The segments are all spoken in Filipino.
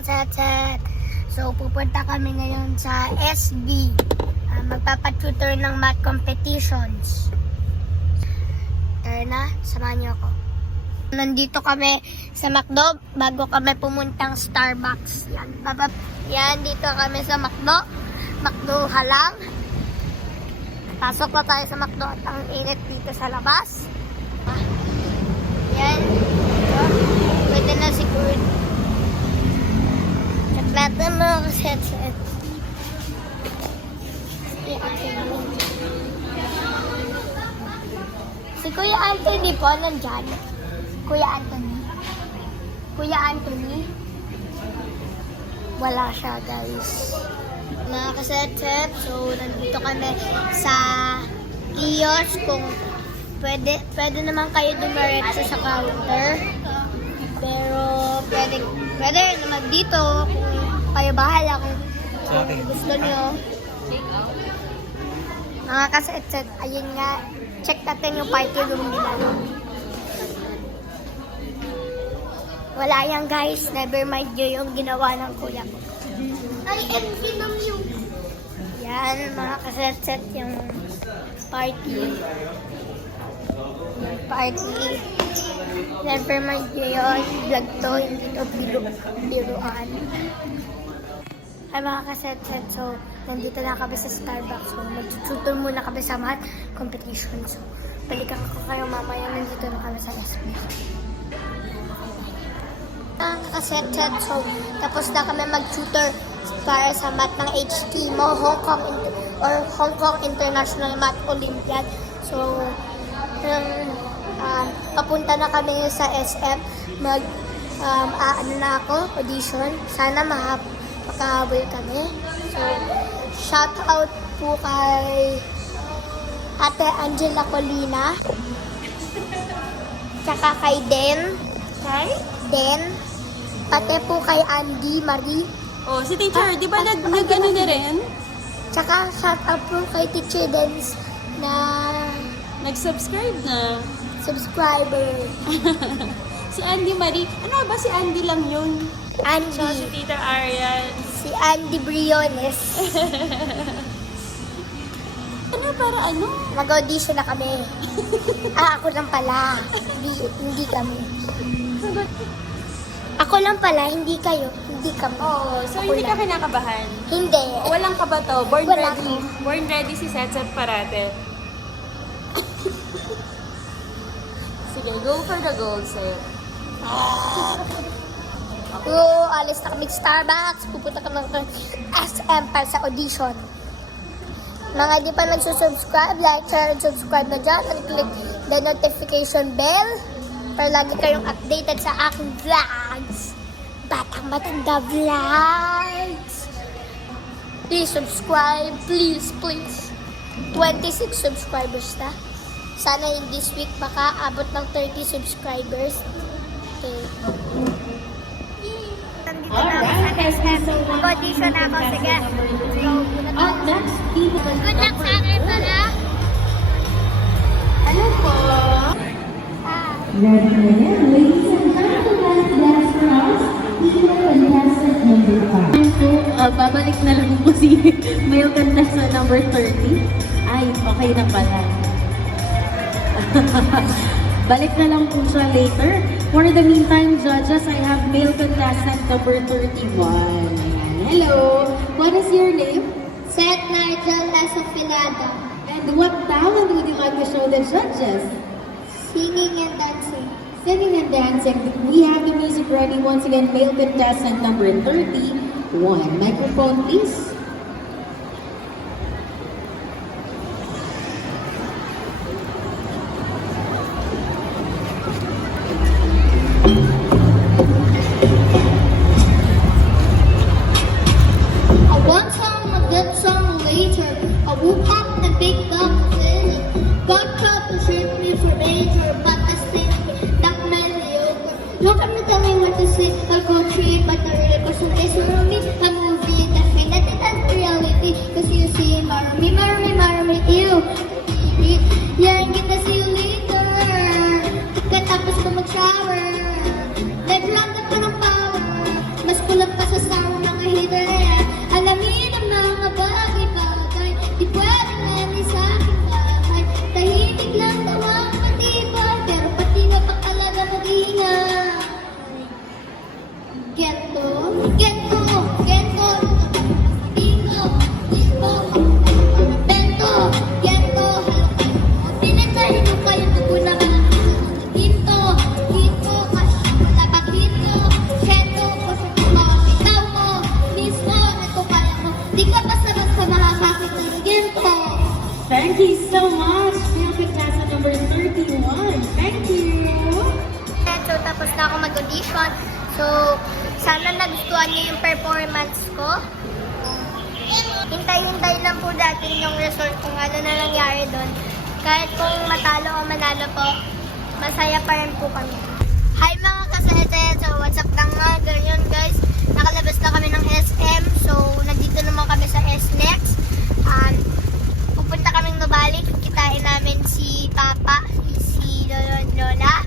kasetset. So, pupunta kami ngayon sa SB. Magpapatutor ng math competitions. Tara na, samahan niyo ako. Nandito kami sa McDo bago kami pumuntang Starbucks. Yan, dito kami sa McDo. McDo halang. Pasok na tayo sa McDo at ang init dito sa labas. Yan. Pwede na siguro. At natin mo kasetset. Si Kuya Anthony po, nandyan. Kuya Anthony. Kuya Anthony. Wala siya, guys. Mga kasetset, so nandito kami sa kiosk. Kung pwede naman kayo dumiretso sa counter. Pero pwede naman dito kung kayo bahala kung gusto nyo. Mga kasetset, ayun nga, check natin yung party room nila. Wala yan, guys. Never mind nyo yung ginawa ng kuya ko. Ay, envy ng yung... Yan, mga kasetset, yung party. Never mind nyo yun. Vlog to, hindi to biruan. Ay, mga kasetset, so, nandito na kami sa Starbucks. So, mag-tutor muna kami sa math competition. So, balikan ko kayo mamaya. Nandito na kami sa SB. Kasetset, so, tapos na kami mag-tutor para sa math ng HTMO, Hong Kong International Math Olympiad. So, papunta na kami sa SM. Ano na ako, audition. Sana makahabol kami. So, shout out po kay Ate Angela Colina. Tsaka kay Den. Pati po kay Andy Marie. Oh, si teacher, di ba nag-ano na rin? Tsaka shout out po kay Teacher Dens na Nag-subscribe na. subscriber. Si Andy Marie. Ano ba si Andy lang yun? Andy. So, si Tita Arian. Si Andy Briones. Ano para ano? Mag-audition na kami. Ako lang pala. Hindi kami. Ako lang pala, hindi kayo. Hindi kami. Oo, so Ako hindi ka lang. kinakabahan? Hindi. Walang ka ba to? Born Wala ready. ko. Born ready si Setset Parate. Sige, go for the gold, sir. Alis na kami sa Starbucks. Pupunta kami ng SM para sa audition. Mga di pa nagsusubscribe, like, share, and subscribe na dyan. And click the notification bell para lagi kayong updated sa aking vlogs. Batang Matanda Vlogs. Please subscribe. Please. 26 subscribers na. Sana in this week makaabot ng 30 subscribers. Okay. Nandito na ako sa SM. Mag-audition na ako. Sige. Good luck sa akin pala. Ano po? Ready for them, ladies and gentlemen, dance for us, equal contestant number 5. Babalik na lang po si male contestant number 30. Ay, okay na pala. Balik na lang po siya later. For the meantime, judges, I have male contestant number 31. Hello, what is your name? Seth Nigel Asafilado. And what talent would you like to show the judges? Singing and dancing. Singing and dancing. We have the music ready. Once again, male contestant number 31. Microphone, please. A one song, a good song later. I woke up and big dog says, God tried to shoot me for danger, but I stayed not mediocre. Look at me, tell me what to say. I'll go treat, but the real person is for me. A movie that we let it kasama mga hater na yan. Alamin ang mga bagay-bagay, di pwede man sa aking bahay. Tahimik lang daw ang matibay, pero pati na pa talaga mag-iingay. Gento, gento, gento, dito, dito, bento, gento, pinagsahin mo kayo dugo na dito, dito, kasi wala pa dito, gento, kasi kumapitaw mo, mismo, ito kaya mo, di ka basta-basta makakakit ng gento. Thank you so much, Male Contestant number 31. Thank you. So, tapos na ako mag-audition. So, sana nagustuhan niyo yung performance ko. Hintay-hintay lang po natin yung result kung ano na nangyari doon. Kahit kung matalo o manalo po, masaya pa rin po kami. Hi mga kasete! So, what's up na nga? Ganyan guys. Nakalabas na kami ng SM. So, nandito naman kami sa SNEX. Pupunta kaming Nubalik. Kitain namin si Papa, si Lola.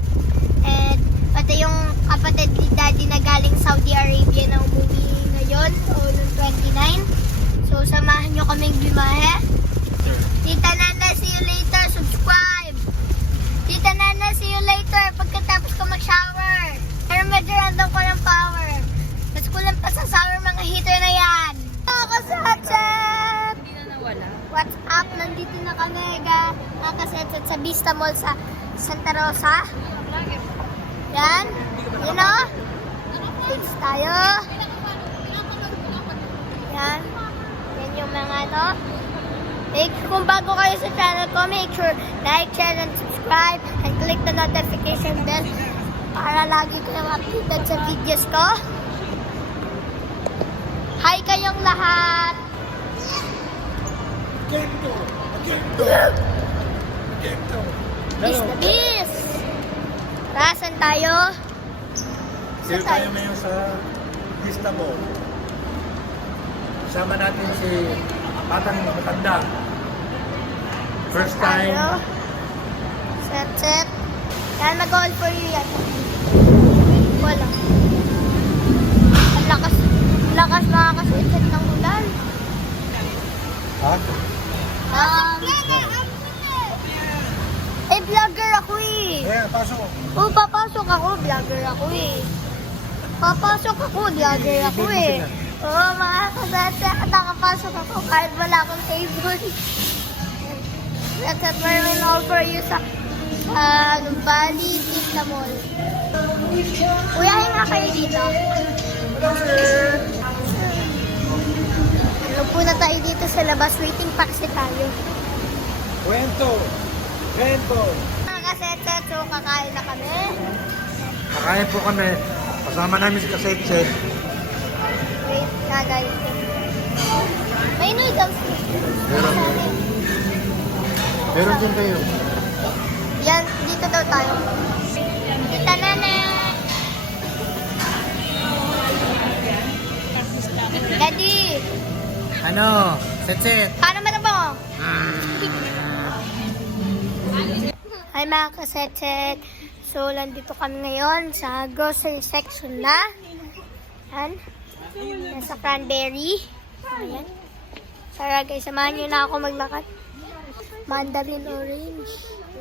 And pati yung kapatid ni Daddy na galing Saudi Arabia na umuwi ngayon, o noong 29. So, samahan nyo kaming bimahe. Tita Nana, see you later. Subscribe! Tita Nana, see you later pagkatapos ko mag-shower. Pero medyo random ko ng power. Mas kulang pa sa shower mga heater na yan. Mga kasatset! Hindi na nawala. What's up? Nandito na kami, mga kasatset, sa Vista Mall sa Santa Rosa. Yan. Yun o. Thanks tayo. Yan. Yan yung mga ano. Kung bago kayo sa channel ko, make sure like, share, and subscribe. And click the notification bell para lagi kayong updated sa videos ko. Hi kayong lahat. Bis na bis. Tara, saan tayo? Sir, tayo ngayon sa Vista Mall. Kasama natin si Batang Matanda. First time. Tayo. Set. Yan, mag-all for you yan. Wala. Ang lakas makakasit ng ulan. Ha? Vlogger ako eh. Yeah, pasok ko. Oo, papasok ako. Vlogger ako eh. Papasok ako. Vlogger ako eh. Oo, mga kasatsa. Nakapasok ako kahit wala akong table. That's at Merwin all for you sa Bali, Vista Mall. Uyahin nga kayo dito. Lupo na tayo dito sa labas. Waiting pa kasi tayo. Kwento. Mga kasatsa, so kakain na kami. Kakain po kami. Kasama namin si Kasetse. Wait na guys. May noodles. Meron din kayo. Yan, dito daw tayo. Kita na na. Daddy, Ano? Setset. paano ba mo? Hi mga kasetset. So, nandito kami ngayon sa grocery section na. Yan. Nasa cranberry. Ayan. Tara guys, samahan nyo na ako maglakad. Mandarin orange.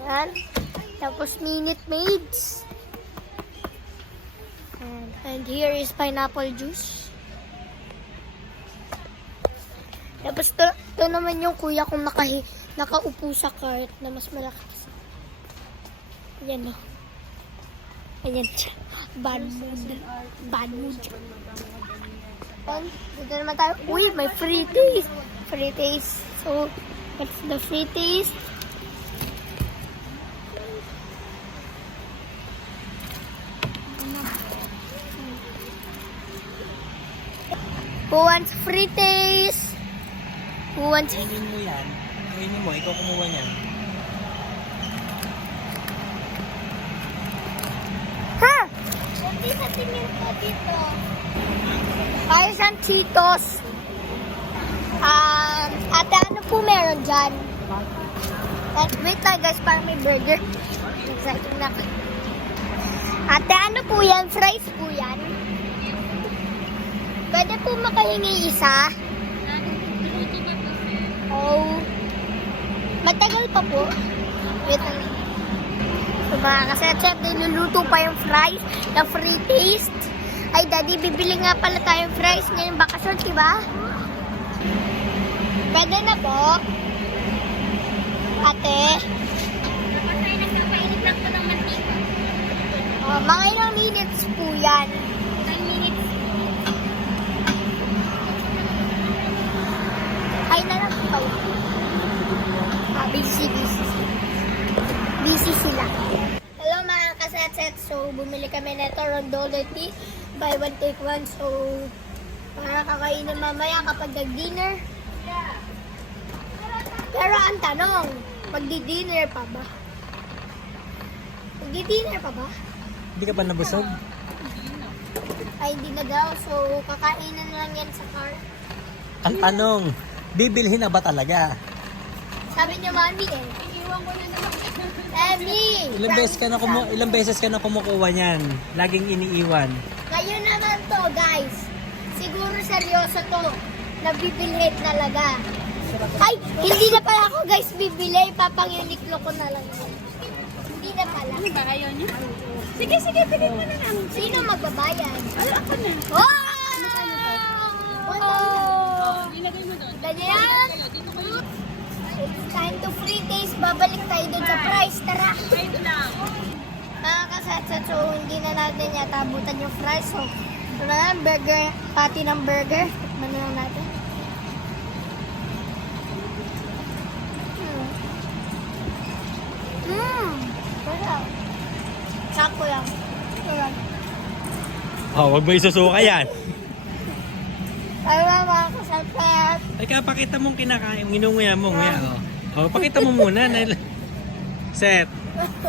Yan. Tapos Minute Maids. And here is pineapple juice. Tapos to naman yung kuya kong nakaupo sa cart na mas malakas. Ayan o. Ayan siya. Bad mood. And dito naman tayo. Uy, may free taste. So, what's the free taste? Who wants free taste? Who wants... Kainin mo yan. Kainin mo, ikaw kumuha niyan. Ha? Hindi sa tingin ko dito. Tayo siyang Cheetos. Ate, ano po meron dyan? Wait lang guys, parang may burger. Exciting na. Ate, ano po yan? Fries po yan? Pwede po makahingi isa? Oh. Matagal pa po. Wait lang. So mga kasetset, niluluto pa yung fries na free taste. Ay, Daddy, bibili nga pala tayong fries ngayong bakasyon, diba? Pwede na po. Ate. Oh, mga ilang minutes po yan. Ilang minutes. Ay na lang po kayo. Busy. Busy sila. Hello mga kasetset. So, bumili kami nito Rondolo tea. Buy one, take one. So, para kakainin mamaya kapag nag-dinner. Pero ang tanong, magdi-dinner pa ba? Magdi-dinner pa ba? Hindi ka ba nabusog? Ay, hindi na daw. So, kakainin na lang yan sa car. Ang tanong, bibilhin na ba talaga? Sabi niya, Mami eh. Iiwan ko na naman. Mami! Ilang beses ka na kumukuha niyan? Laging iniiwan. Kayo naman to, guys. Siguro seryoso to. Nabibilhin talaga. Ay, hindi na pala ako, guys, bibili. Papang-uniqlo ko na lang. Hindi na pala. Ano ba kayo niya? Sige, pili mo na lang. Sino magbabayad? Ako na. Oh! Ilagay mo doon. Ganyan. It's time to free taste. Babalik tayo dun sa price. Tara. Wait lang. Mga kasatsa, so hindi na natin yata abutan yung fries. So, ito na lang, burger, patty ng burger. Tikman na lang natin. Sarap. Sako lang. Sarap. Oh, wag mo isusuka yan. Sarap mga kasatsa. Ay, kapakita mong kinakain, nginunguya mo, nguya, oh. Oh, pakita mo muna. Set.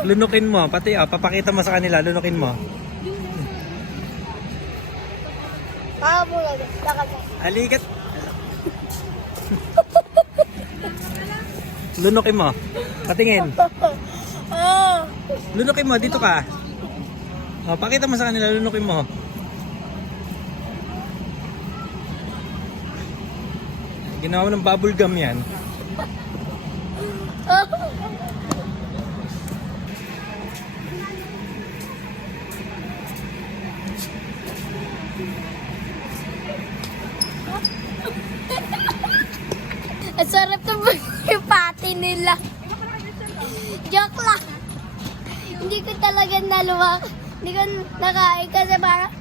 Lunukin mo, pati, papakita mo sa kanila, lunukin mo. Kamo lang. Lakad mo. Alikat. Lunukin mo. Patingin. Lunukin mo, dito ka. Oh, pakita mo sa kanila, lunukin mo. Ginawa ng bubble gum yan. Ang sarap naman yung patty nila. Joke lang. Hindi ko talaga naluwak. Hindi ko nakain kasi parang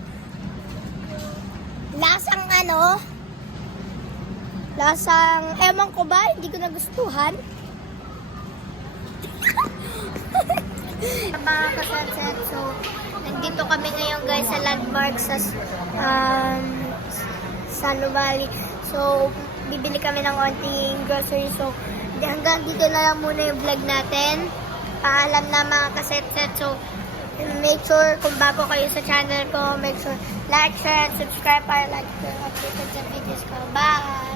lasang lasang, ewan ko ba, hindi ko nagustuhan. Mga kasetset, so nandito kami ngayon guys sa landmark sa San Valley. So, bibili kami ng konting grocery. So, hanggang dito na lang muna yung vlog natin. Paalam na mga kasetset. So, make sure kung bago kayo sa channel ko, make sure like, share, subscribe para like updated sa videos ko. Bye!